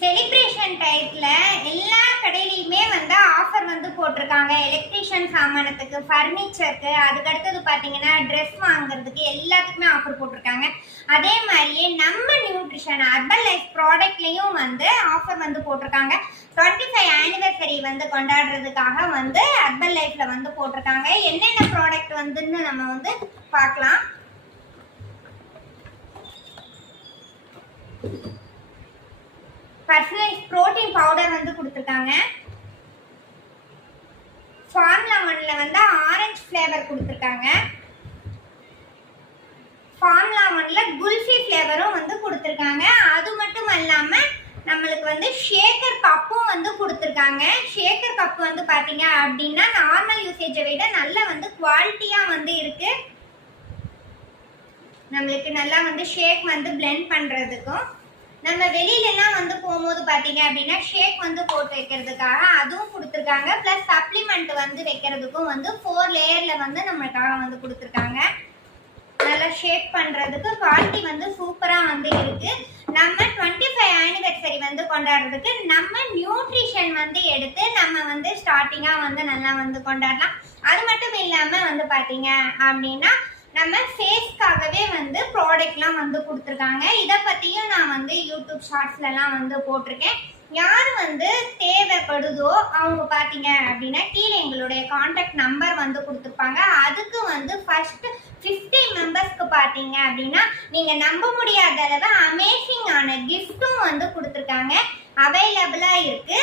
Celebration டயத்துல எல்லா கடையிலையுமே வந்து ஆஃபர் வந்து போட்டிருக்காங்க. எலக்ட்ரிஷியன் சாமானத்துக்கு, ஃபர்னிச்சருக்கு, அதுக்கடுத்தது பார்த்தீங்கன்னா ட்ரெஸ் வாங்குறதுக்கு எல்லாத்துக்குமே ஆஃபர் போட்டிருக்காங்க. அதே மாதிரியே நம்ம நியூட்ரிஷன் ஹெர்பல் லைஃப் ப்ராடக்ட்லேயும் வந்து ஆஃபர் வந்து போட்டிருக்காங்க. 25 ஆனிவர்சரி வந்து கொண்டாடுறதுக்காக வந்து ஹெர்பல் லைஃப்ல வந்து போட்டிருக்காங்க. என்னென்ன ப்ராடக்ட் வந்துன்னு நம்ம வந்து பார்க்கலாம். பர்சனலைஸ் புரோட்டீன் பவுடர் வந்து கொடுத்துருக்காங்க. ஃபார்முலா 1ல வந்து ஆரஞ்சு ஃப்ளேவர் கொடுத்துருக்காங்க. ஃபார்முலா 1ல குல்ஃபி ஃப்ளேவரும் வந்து கொடுத்துருக்காங்க. அது மட்டும் இல்லாம நம்மளுக்கு வந்து ஷேக்கர் கப்பும் வந்து கொடுத்துருக்காங்க. ஷேக்கர் கப் வந்து பாத்தீங்க அப்படின்னா நார்மல் யூசேஜை விட நல்ல வந்து குவாலிட்டியா வந்து இருக்கு. நம்மளுக்கு நல்லா வந்து ஷேக் வந்து பிளெண்ட் பண்றதுக்கும், நம்ம வெளியிலலாம் வந்து போகும்போது பார்த்தீங்க அப்படின்னா ஷேக் வந்து போட்டு வைக்கிறதுக்காக அதுவும் கொடுத்துருக்காங்க. ப்ளஸ் சப்ளிமெண்ட் வந்து வைக்கிறதுக்கும் வந்து 4 லேயரில் வந்து நம்மளுக்காக வந்து கொடுத்துருக்காங்க. நல்லா ஷேக் பண்ணுறதுக்கு குவாலிட்டி வந்து சூப்பராக வந்து இருக்குது. நம்ம 25 ஆனிவர்சரி வந்து கொண்டாடுறதுக்கு நம்ம நியூட்ரிஷன் வந்து எடுத்து நம்ம வந்து ஸ்டார்டிங்காக வந்து நல்லா வந்து கொண்டாடலாம். அது மட்டும் இல்லாமல் வந்து பார்த்தீங்க அப்படின்னா நம்ம ஃபேஸ்க்காகவே வந்து ப்ராடக்ட்லாம் வந்து கொடுத்துருக்காங்க. இதை பற்றியும் நான் வந்து யூடியூப் ஷார்ட்ஸ்லலாம் வந்து போட்டிருக்கேன். யார் வந்து தேவைப்படுதோ அவங்க பார்த்தீங்க அப்படின்னா கீழே எங்களுடைய கான்டாக்ட் நம்பர் வந்து கொடுத்துருப்பாங்க. அதுக்கு வந்து ஃபர்ஸ்ட் 50 மெம்பர்ஸ்க்கு பார்த்தீங்க அப்படின்னா நீங்கள் நம்ப முடியாத அளவு அமேசிங்கான கிஃப்ட்டும் வந்து கொடுத்துருக்காங்க. அவைலபிளாக இருக்குது.